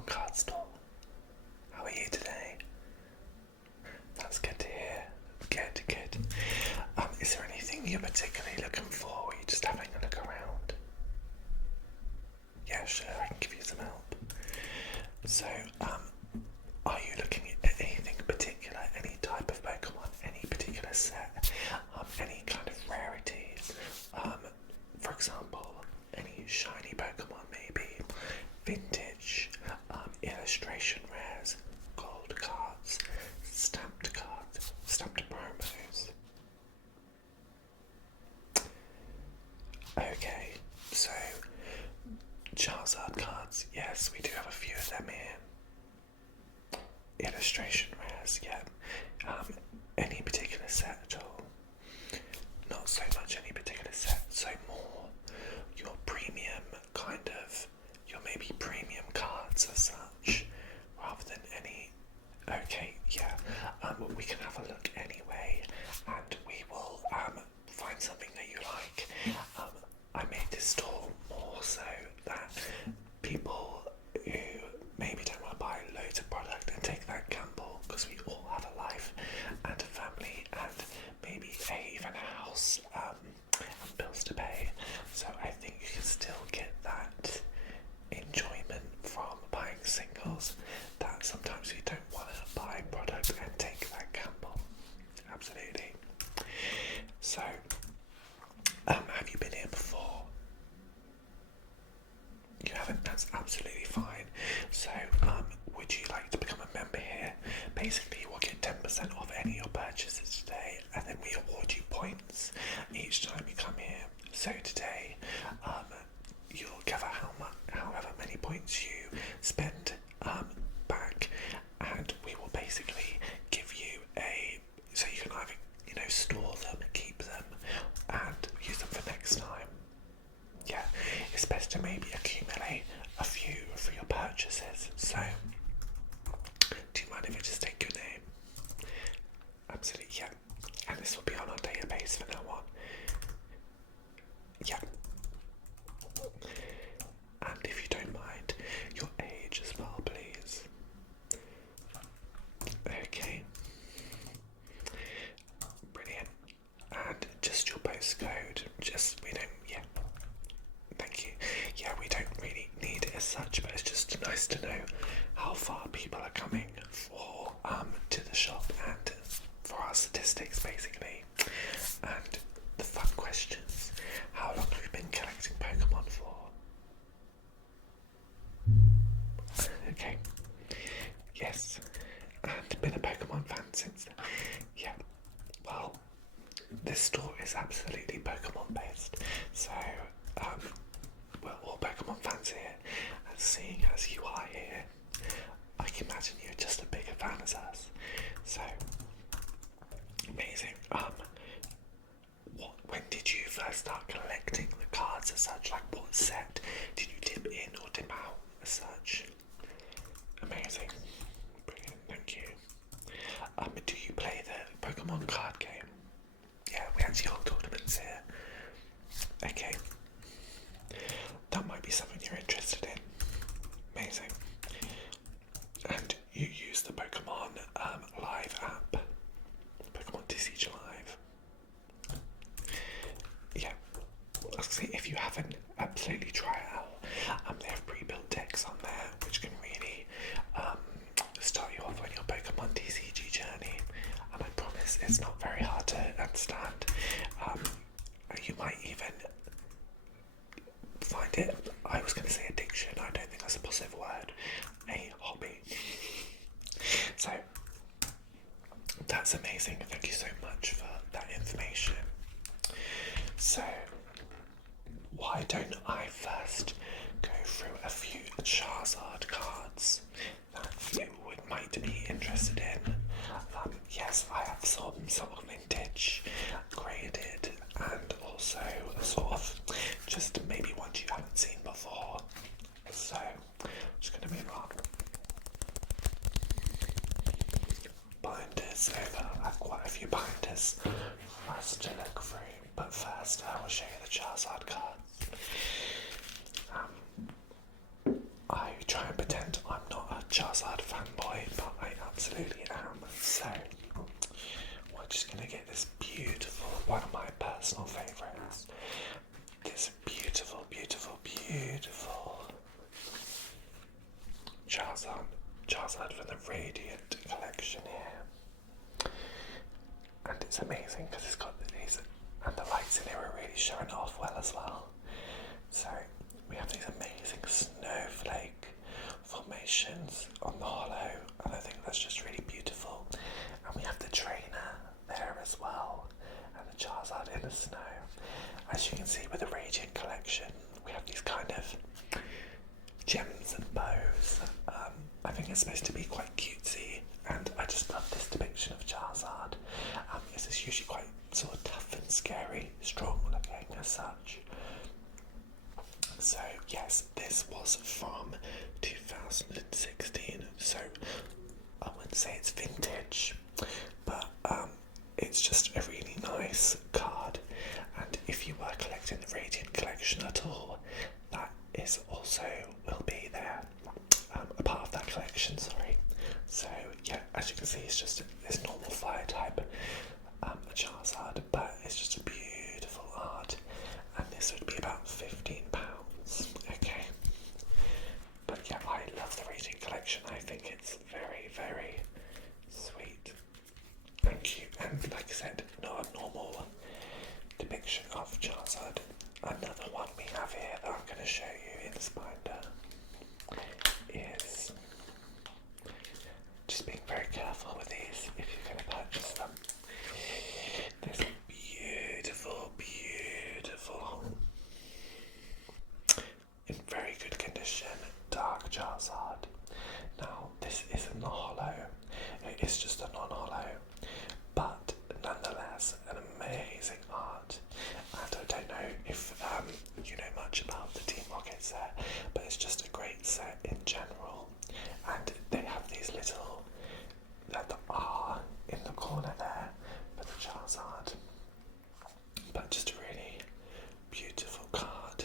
Pokemon card store. How are you today? That's good to hear. Good, good. Is there anything you're particularly looking for, or are you just having a look around? Yeah, sure, I can give you some help. So, are you looking at anything particular, any type of Pokemon, any particular set, any kind of rarities? For example, any shiny Pokemon maybe, vintage, illustration rares, gold cards, stamped promos. Okay, so Charizard cards, yes, we do have a few of them here. Illustration rares, yeah. Any particular set at all? Not so much any particular set, so more your premium your maybe premium cards as such, rather than any. Okay, yeah. We can have a look anyway, and we will find something that you like. I made this store more so that people who maybe don't want to buy loads of product and take that gamble, because we all have a life and a family and maybe even a house and bills to pay. So I think you can still get that enjoyment from buying singles, that sometimes you don't want to buy product and take that gamble. Absolutely. So, have you been here before? You haven't? That's absolutely fine. So, would you like to become a member here? Basically, you will get 10% off any of your purchases today, and then we award you points each time you come here. So today, you'll gather however many points you spend back, and we will basically give you so you can either store them, keep them, and use them for next time. Yeah, it's best to maybe accumulate a few for your purchases. So, do you mind if I just take your name? Absolutely, yeah. And this will be on our database from now on. Yeah. And if you don't mind, your age as well, please. Okay. Brilliant. And just your postcode. Yeah. Thank you. Yeah, we don't really need it as such, but it's just nice to know how far people are coming to the shop and for our statistics, basically. And the fun questions. How long have you been collecting Pokemon for? Okay. Yes. And been a Pokemon fan since then. Yeah. Well, this store is absolutely Pokemon based. So, we're all Pokemon fans here. And seeing as you are here, I can imagine you're just a bigger fan as us. So, amazing. When did you first start collecting the cards as such? Like, what set did you dip in or dip out as such? Amazing. Brilliant, thank you. Do you play the Pokemon card game? Yeah, we actually hold tournaments here. Okay. That might be something you're interested in. Amazing. And you use the Pokemon Live app. Pokemon TCG Live. Yeah. I was gonna say, if you haven't, absolutely try it out. They have pre-built decks on there, which can really start you off on your Pokemon TCG journey. And I promise it's not very hard to understand. You might even find it, I was going to say addiction, I don't think that's a positive word, a hobby. So, that's amazing. Thank you so much for that information. So, why don't I first go through a few Charizard cards that you might be interested in? Yes, I have some sort of vintage, graded, and also sort of just maybe ones you haven't seen before. So, I'm just going to move on. Binders over. I've quite a few binders for us to look through, but first I will show you the Charizard cards. I try and pretend I'm not Charizard fanboy, but I absolutely am. So, we're just going to get this beautiful, one of my personal favourites, this beautiful, beautiful, beautiful Charizard from the Radiant collection here. And it's amazing because it's got these, and the lights in here are really showing it off well as well. So we have these amazing snowflake formations on the hollow, and I think that's just really beautiful. And we have the trainer there as well, and the Charizard in the snow. As you can see with the Radiant collection, we have these kind of gems and bows. I think it's supposed to be quite cutesy, and I just love this depiction of Charizard. It's usually quite sort of tough and scary, strong looking as such. So yes, this was from 2016, so I wouldn't say it's vintage, but it's just a really nice card, and if you were collecting the Radiant collection at all, that is also will be there, a part of that collection, sorry. So yeah, as you can see, it's just this normal fire type Charizard, but it's just a beautiful art, and this would be about £15. Okay, but yeah, I love the Radiant collection. I think it's very, very sweet and cute, and like I said, not a normal depiction of Charizard. Another one we have here that I'm going to show you in this binder is, just being very careful with these if you're going to purchase them, this beautiful, beautiful, in very good condition, dark Charizard. Now, this isn't a hollow, it is just a non-hollow, but nonetheless an amazing art. And I don't know if you know much about the Team Rocket set, but it's just a great set in general. And they have these little, the R in the corner there for the Charizard, but just a really beautiful card,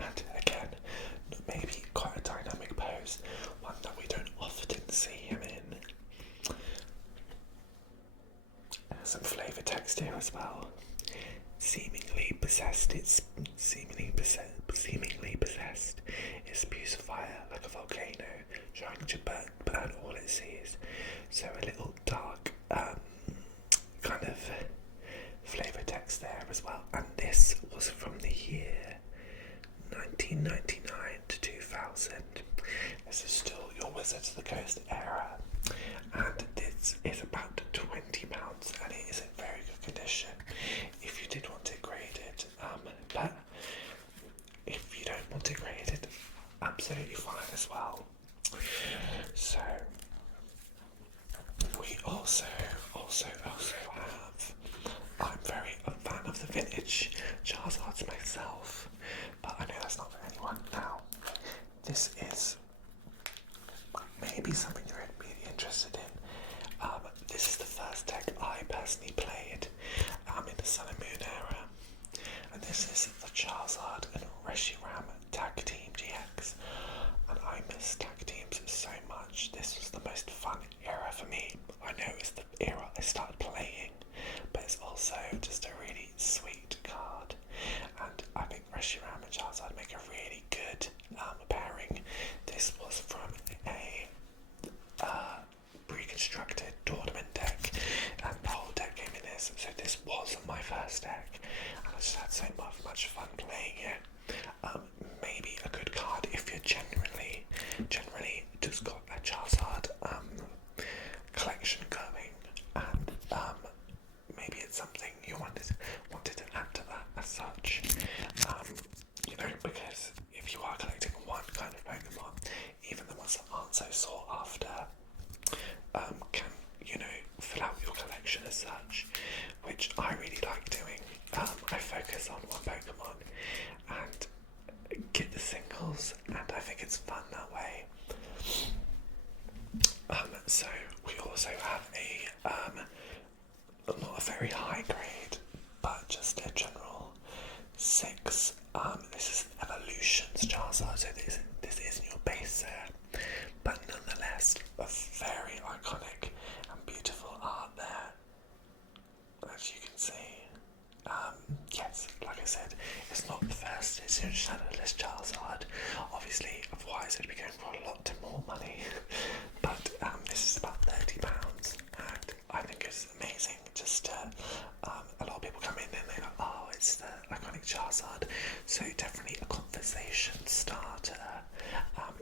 and again, maybe quite a dynamic pose, one that we don't often see him in. Some flavour text here as well. Seemingly possessed, it spews fire like a volcano, trying to burn all it sees. So a little dark kind of flavour text there as well. And this was from the year 1999 to 2000. This is still your Wizards of the Coast era, and this is about £20, and it is in very good condition if you did want it graded, but if you don't want it graded, absolutely fine as well. So we also have, I'm very a fan of the vintage Charizards myself, but I know that's not for anyone. Now, this is maybe something you're really interested in. This is the first deck I personally played in the Sun and Moon era, and this is the Charizard and Reshiram Tag Team GX, and I miss tag teams so much. This was the most fun era for me. I know it's the era I started playing, but it's also just a really sweet card, and I think Reshiram and Charizard make a really good pairing. This was from a pre-constructed tournament deck, and the whole deck came in this, so this was my first deck, and I just had so much fun playing it. Maybe a good card if you're generally just got a Charizard collection going, and maybe it's something you wanted to add to that as such. Because if you are collecting one kind of Pokemon, even the ones that aren't so sought after can fill out your collection as such, which I really like doing. I focus on one Pokemon and get the singles, and I think it's fun that way. So we also have not a very high grade, but just a general 6. This is Evolutions Charizard, so this isn't your base set, but nonetheless it's not the first, it's your shadowless Charizard. Obviously, otherwise it'd be going for a lot more money. But this is about £30, and I think it's amazing. Just a lot of people come in and they're like, oh, it's the iconic Charizard. So definitely a conversation starter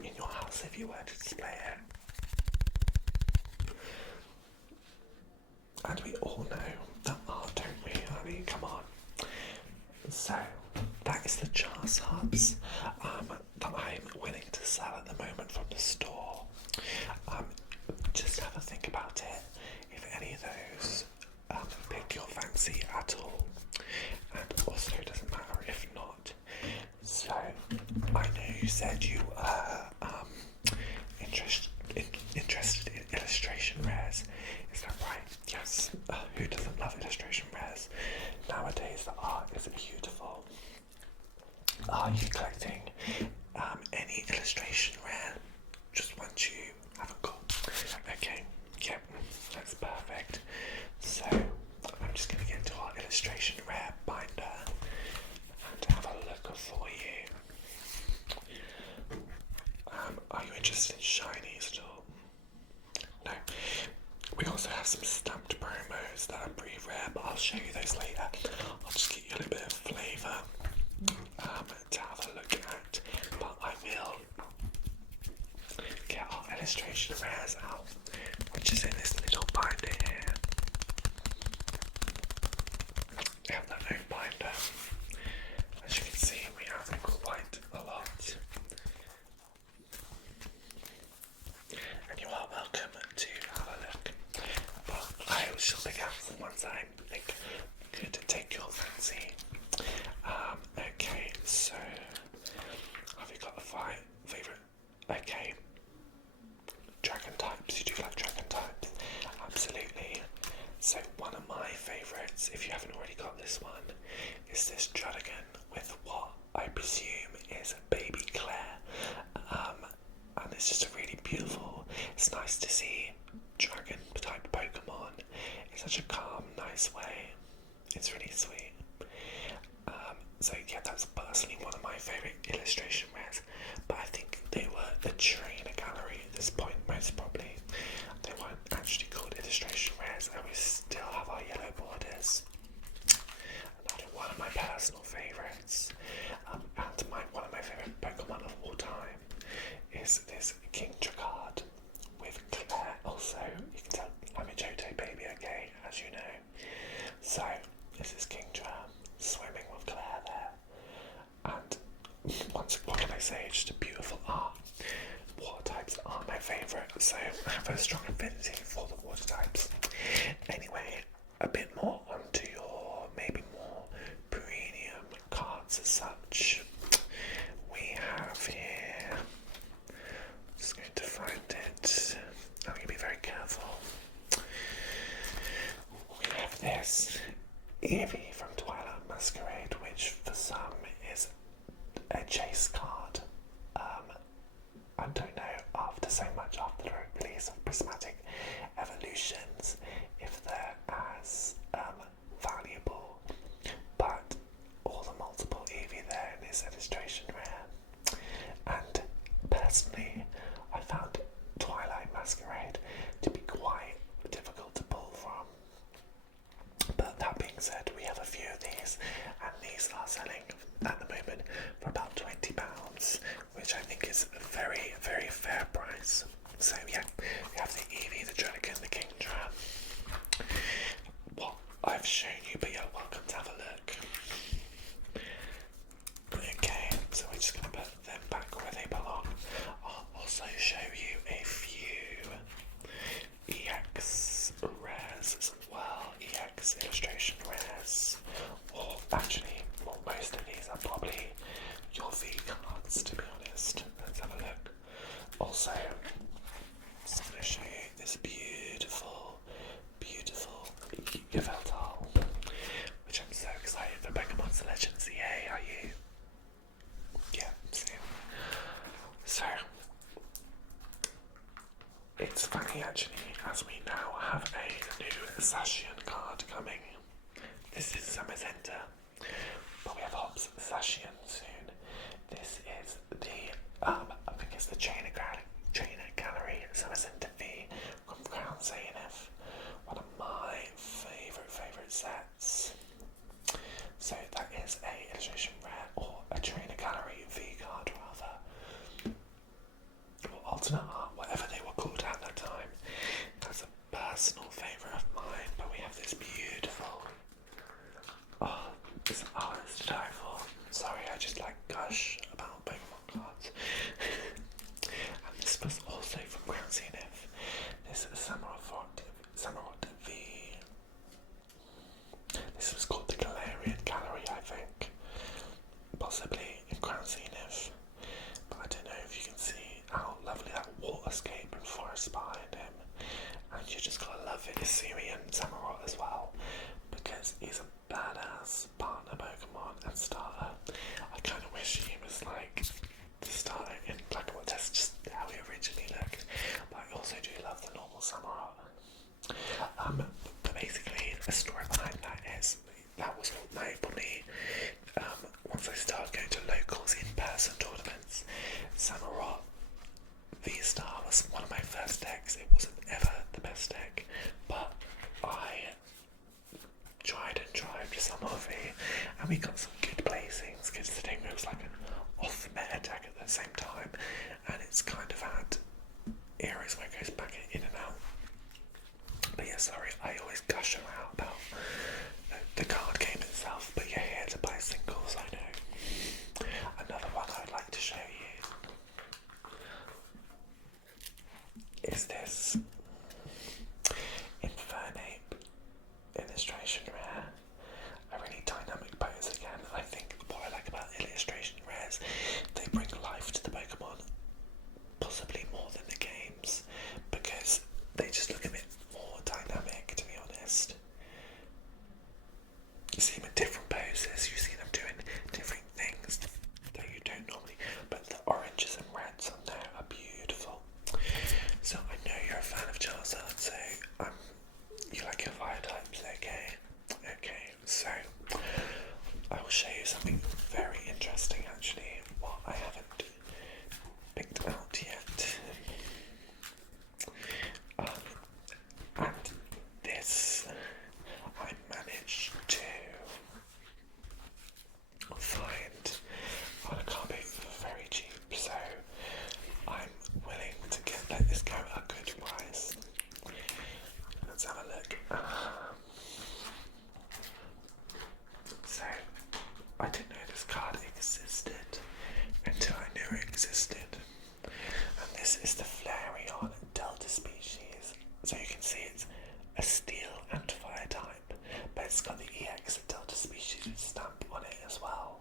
in your house if you were to display it. And we all know that art, don't we? I mean, come on. So, that is the Charizards that I'm willing to sell at the moment from the store. Just have a think about it. If any of those pick your fancy at all. And also, it doesn't matter if not. So, I know you said you were interested in illustration rares. Is that right? Yes. Who doesn't love illustration rares? Nowadays, the art is beautiful. Are you collecting any illustration rare? Just ones you haven't got. Okay. Yep. That's perfect. So, I'm just going to get to our illustration rare binder and have a look for you. Are you interested in shinies at all? No. We also have some stamped promos that are pretty rare, but I'll show you those later. I'll just give you a little bit of flavour to have a look at, but I will get our illustration rares out, which is in this little binder here. We have that own binder. As you can see, we have quite a lot. And you are welcome to have a look. But I shall pick out some ones I think could take your fancy. Okay, so have you got a favourite? Okay, dragon types. You do like dragon types? Absolutely. So one of my favourites, if you haven't already got this one, is this dragon with what I presume is a baby Claire. And it's just a really beautiful. It's nice to see dragon type Pokemon in such a calm, nice way. It's really sweet. So yeah, that's personally one of my favourite illustration rares. But I think they were a trainer gallery at this point, most probably. They weren't actually called illustration rares, and we still have our yellow borders. Another one of my personal favourites, and one of my favourite Pokemon of all time, is this Kingdra card with Claire. Also, you can tell I'm a Johto baby, okay, as you know. So, this is Kingdra swimming with Claire there. And what can I say? It's just a beautiful art. Water types are my favourite, so I have a strong affinity for the water types. Anyway, a bit more onto your maybe more premium cards as such. We have here, I'm just going to find it. I'm going to be very careful. We have this Eevee from Twilight Masquerade, which for some is a chase card. I don't know, after so much after the release of Prismatic Evolutions, if they're as valuable, but all the multiple Eevee there in this illustration rare. And personally, I found Twilight Masquerade to be quite difficult to pull from. But that being said, we have a few of these, and these are selling at the moment for about £20, which I think is a very, very fair price. So yeah, we have the Eevee, the Dragon, the Kingdra. What I've shown you, but you're welcome to have a look. Okay, so we're just going to put them back where they belong. I'll also show you a few EX rares as well. EX illustration rares. Or actually, well, most of these are probably your V cards, to be honest. Let's have a look. Also, I'm just going to show you this beautiful, beautiful Yveltal, which I'm so excited for Pokemon's Legends EA. Are you? Yeah, same. So, it's funny actually, as we now have a new Zacian card coming. This is Zamazenta, but we have Hobbs Zacian gush about Pokemon cards. And this was also from Ground CNF. This is Samurott V. This was called the Galarian Gallery, I think. Possibly in Ground CNF. But I don't know if you can see how lovely that waterscape and forest behind him. And you just gotta love it. Syrian Samurott as well. Because he's a badass partner Pokemon and starter. I kind of wish he was like the starter in Black and White. That's just how he originally looked. But I also do love the normal Samurott. But basically, the story behind that is that was what enabled me, once I started going to locals in-person tournaments. Samurott V-Star was one of my first decks. It wasn't ever the best deck, but I tried for some of it, and we got some good placings, considering it was like an off-meta deck at the same time, and it's kind of had eras where it goes back in and out. But yeah, sorry, I always gush about the card game itself, but you're here to buy singles, I know. Another one I'd like to show you is this Infernape illustration rare. A really dynamic pose again. I think what I like about illustration rares, they bring life to the Pokemon, possibly more than the games, because they just look a bit more dynamic, to be honest. You see them in different poses, you see them doing different things that you don't normally, but the oranges and reds on there are beautiful. So I know you're a fan of Charizard, so you like your fire types, okay? Okay, so I will show you something very interesting actually, what I haven't picked out yet. And this I managed to find on a copy very cheap, so I'm willing to let this go at a good price. Let's have a look. So I didn't know this card existed until I knew it existed. And this is the Flareon Delta species. So you can see it's a steel and fire type, but it's got the EX Delta species stamp on it as well.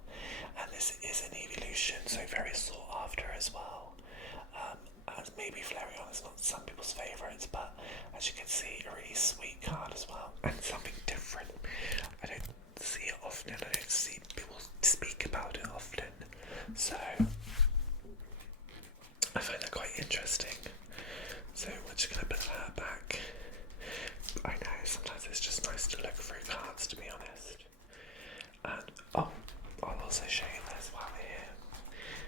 And this is an evolution, so very sought after as well. As maybe Flareon is not some people's favourites, but as you can see, a really sweet card as well, and something different. I don't see it often, I don't see people speak about it often, so I find that quite interesting. So we're just going to put that back. I know, sometimes it's just nice to look through cards, to be honest. And, I'll also show you this while we're here,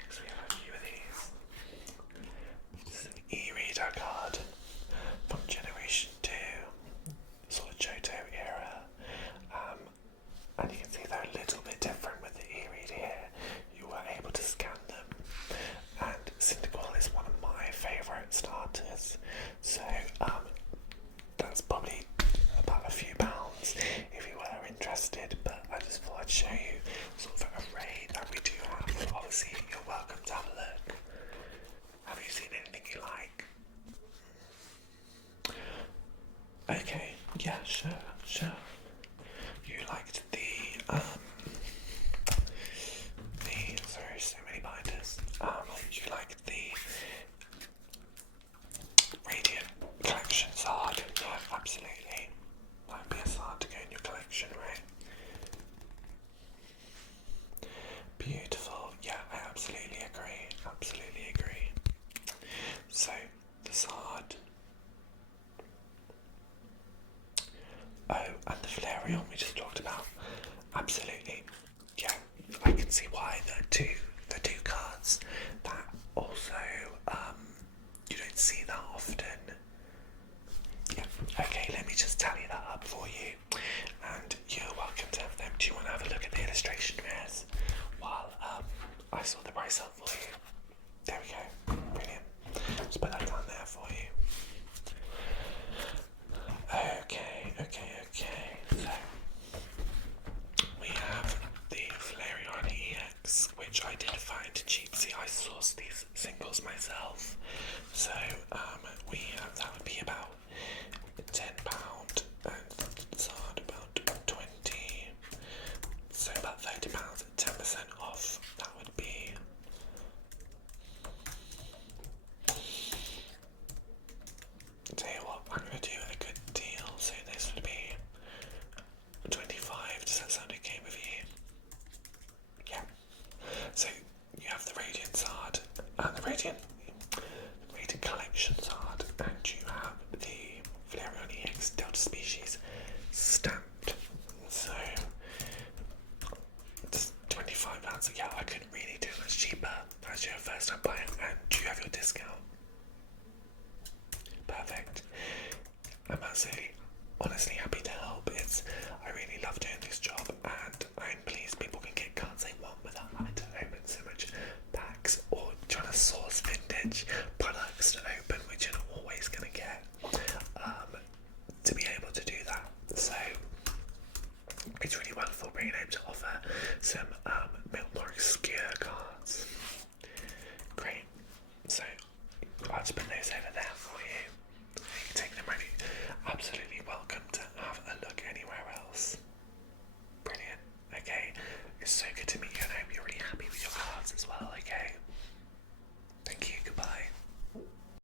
because we have a few of these. This is an e-reader card from Generation 2, sort of Johto era. And you can see they're a little bit different with the e-reader here. You were able to scan them. And Cyndaquil is one of my favourite starters. So that's probably about a few pounds if you were interested. But I just thought I'd show you sort of an array that we do have. Obviously, you're welcome to have a look. Have you seen anything you like? Okay, yeah, sure. You liked the sorry, so many binders. You liked the Radiant collection Zard? Yeah, absolutely. Might be a Zard to go in your collection, right? Beautiful. Yeah, I absolutely agree. So, the Zard. Oh, and the Flareon we just talked about. Absolutely. Yeah, I can see why the two cards that also you don't see that often. Yeah. Okay, let me just tally that up for you. And you're welcome to have them. Do you want to have a look at the illustration rares while I sort the price up for you? There we go. Brilliant. Just put that down there for you. Okay. So we have the Flareon EX, which I did to find cheap. See, I source these singles myself, so that would be about £10, and Zard about 20, so about £30 at 10% off. That would be tell you what, I'm going to do a good deal, so this would be 25. Does that sound okay with you? Yeah. So you have the Radiant Zard, the Radiant Collection Zard, and you have the Flareon EX Delta Species stamped. So it's £25. Yeah, I couldn't really do it much cheaper as your first time buyer. And do you have your discount? Perfect. I'm absolutely, honestly happy to help. I really love doing this job, and I'm pleased people can get cards they want without having to open so much packs or trying to source vintage products to open, which you're not always going to get. To be able to do that, so it's really wonderful being able to offer some more obscure cards. Great. So I'll just put those over there.